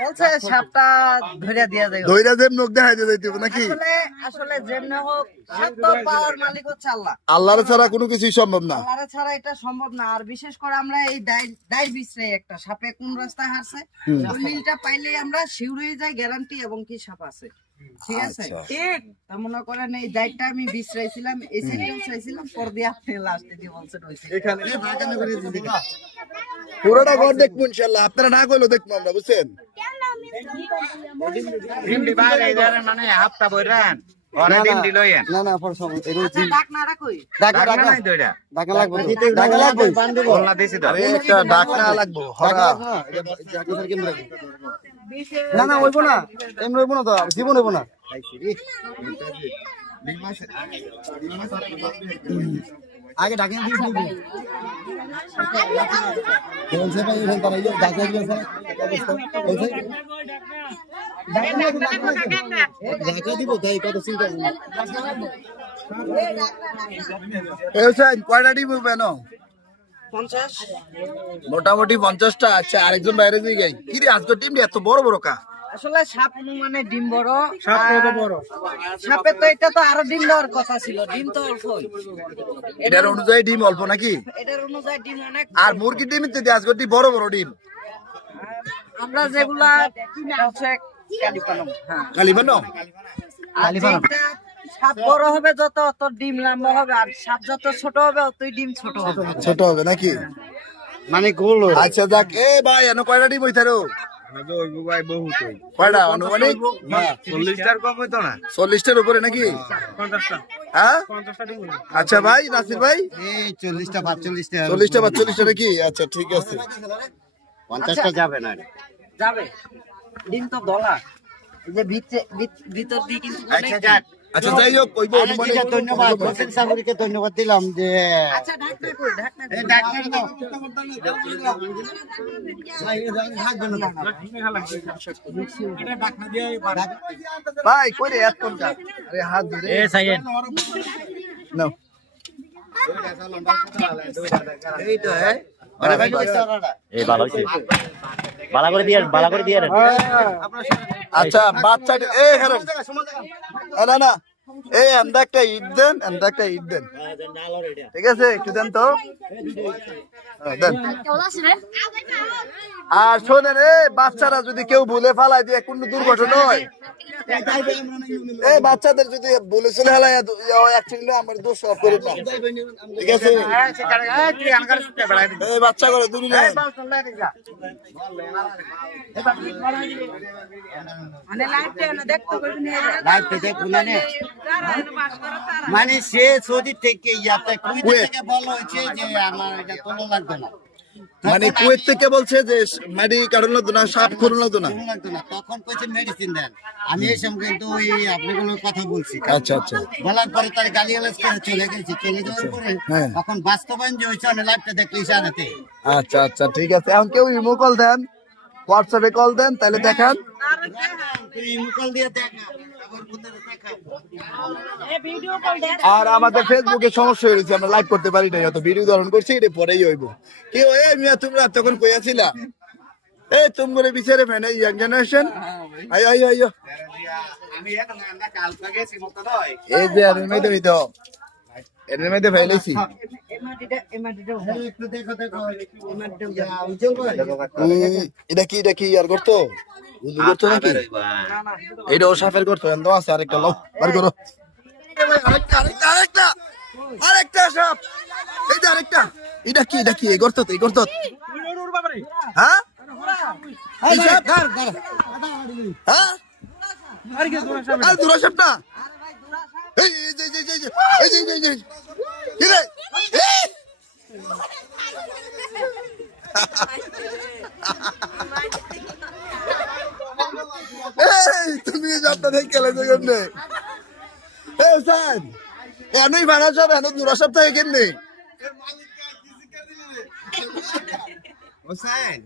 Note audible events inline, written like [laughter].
বলছে সাপটা দিয়া যায় ধইরা যেম নখ দেখাই দিয়ে যাইতে নাকি? আসলে আসলে যেমনে হোক সাপ তো পাওয়ার মালিক হচ্ছে আল্লাহ। আল্লাহর ছাড়া কোনো কিছুই সম্ভব না। আল্লাহর ছাড়া এটা সম্ভব না। আর বিশেষ করে আমরা এই ডাইর বিছরে একটা সাপে কোন রাস্তায় হারছে ওই মিলটা পাইলে আমরা শিউরে যাই গ্যারান্টি এবং কি সাপ আছে। ঠিক আছে? আচ্ছা। ঠিক। তা মনে করেন এই আমি এই চাইছিলাম পর দিয়ে আপনি লাস্টে দিয়ে বলছেন হইছে পুরোটা ঘর দেখব ইনশাল্লাহ। আপনারা না কইলো দেখব আমরা বুঝছেন? বাইরে যারে মানে হাফটা বইরান না না। পর ডাক না রাখই ডাকা ডাকা ডাকা দইরা ডাকা লাগবে। তো। লাগবে। বলনা দিছি তো। আরে একটা ডাক না লাগবো হরা। না এটা- এটা ডাকা স্যার কেমন লাগবে? না না হইব না। এমনি হইব না তো জীবন হইব না। আগে ডাকে দিয়ে দিবি বলছে ভাই এখানে তারা এই যে ডাকা দিয়ে স্যার অবস্থা বলছে ডাকা দিব তাই কত চিন্তা কয়টা ডিম হবে না পঞ্চাশ। মোটামুটি পঞ্চাশটা। আচ্ছা আরেকজন বাইরে দিয়ে গাই কি রে আজকের টিমটা এত বড় বড় কা আসলে সাপ মানে ডিম বড়। সাপ বড়? সাপে তো এটা তো আরও ডিম দেওয়ার কথা ছিল ডিম তো অল্পই এটার অনুযায়ী ডিম অল্প নাকি? এটার অনুযায়ী ডিম অনেক। আর মুরগির ডিম ইত্যাদি আজকের ডিম বড় বড় ডিম? আমরা যেগুলা হচ্ছে হ্যাঁ। সাপ বড় হবে যত অত ডিম লম্বা হবে আর সাপ যত ছোট হবে অতই ডিম ছোট হবে। ছোট হবে নাকি? মানে গোল আচ্ছা যাক। এ ভাই এনে কয়টা ডিম হইতার? কয়টা আনুমানিক চল্লিশটার কম হইতো না। চল্লিশটার উপরে নাকি? হ্যাঁ? আচ্ছা ভাই নাসির ভাই? এই চল্লিশটা পাঁচচল্লিশটা। চল্লিশটা বা চল্লিশটা নাকি? আচ্ছা ঠিক আছে। পঞ্চাশটা যাবে না যাবে। ডিম তো দলা যে ভিত- ভিতর দিয়ে কিন্তু ডিম। আচ্ছা যাই হোক কইব আরে ধন্যবাদ। হোসেন সাগরীকে ধন্যবাদ দিলাম যে আচ্ছা ঢাকনা কই ঢাকনা এই ডাক্তার দাও। ভাই, এই থাকবে না। ভাই কই রে এত কোনটা আরে হাত ধরে। এ সাইয়েন নাও। এই তো হ্যাঁ আরে ভাই, টাকাটা। এই ভালো বালা করে দিয়ে বালা করে দিয়ে আচ্ছা বাচ্চাটা এ হেরেন। না না। এই এমদা একটা ঈদ দেন এমদা একটা ঈদ দেন। ঠিক আছে একটু দেন তো। হ্যাঁ, দেন। আর শোনেন এ বাচ্চারা যদি কেউ ভুলে ফালাই দিয়ে কোনো দুর্ঘটনা হয় এই বাচ্চাদের যদি বলে চলে হেলায় অ্যাক্সিডেন্ট আমার দোষ সব করে না ঠিক আছে এই বাচ্চা করে দূরে মানে না। মানে সে সৌদি থেকে ইয়াতে কুয়েত কুয়েত। থেকে বলা হয়েছে যে আমার এটা তোলা লাগবে না মানে কুয়েত থেকে বলছে যে মাটি কাটানো লাগতো না সাপ খুলুন লাগতো না? তখন কইছে মেডিসিন দেন। আমি এই সময় কিন্তু ওই আপনাগুলোর কথা বলছি। আচ্ছা আচ্ছা। বলার পরে তার গালি গালাজ করে চলে গেছি। চলে যাওয়ার পরে হ্যাঁ। তখন বাস্তবায়ন যে হয়েছে অনেক লাইভটা দেখলে ইশারাতে আচ্ছা আচ্ছা ঠিক আছে। এখন কেউ ইমো কল দেন হোয়াটসঅ্যাপে কল দেন তাহলে দেখান। তুই মুকল দিয়ে দেখা আবার কোথায় দেখা আর আমাদের ফেসবুকে সমস্যা হয়েছে আমরা লাইভ করতে পারি নাই অত ভিডিও ধারণ করছি এটা পরেই হইব। কি এ মিয়া তোমরা তখন কইয়াছিলা এই তোমরে বিচারে ফেনে ইয়াং জেনারেশন কালকে গেছি মতো এই যে এর মধ্যে হইতো এর মধ্যে ফেলেছি। এটা কি এটা কি আর করতো? উদু নাকি? এটা ও সাফের করতো এন্দ আছে আরেকটা লও বার করো। আরেকটা আরেকটা আরেকটা আরেকটা সাপ এই যে আরেকটা এটা কি এটা কি এই গর্ত এই গর্ত হ্যাঁ? হ্যাঁ? আর দুরা সাপ না। এই এই যে যে যে এই যে যে যে কি রে? এই! [laughs] [laughs] এই তুমি দেখে খেলেছো কেমনে? এই স্যার ভাড়া সব এন দুরা সপ্তাহে কেমনে? হোসেন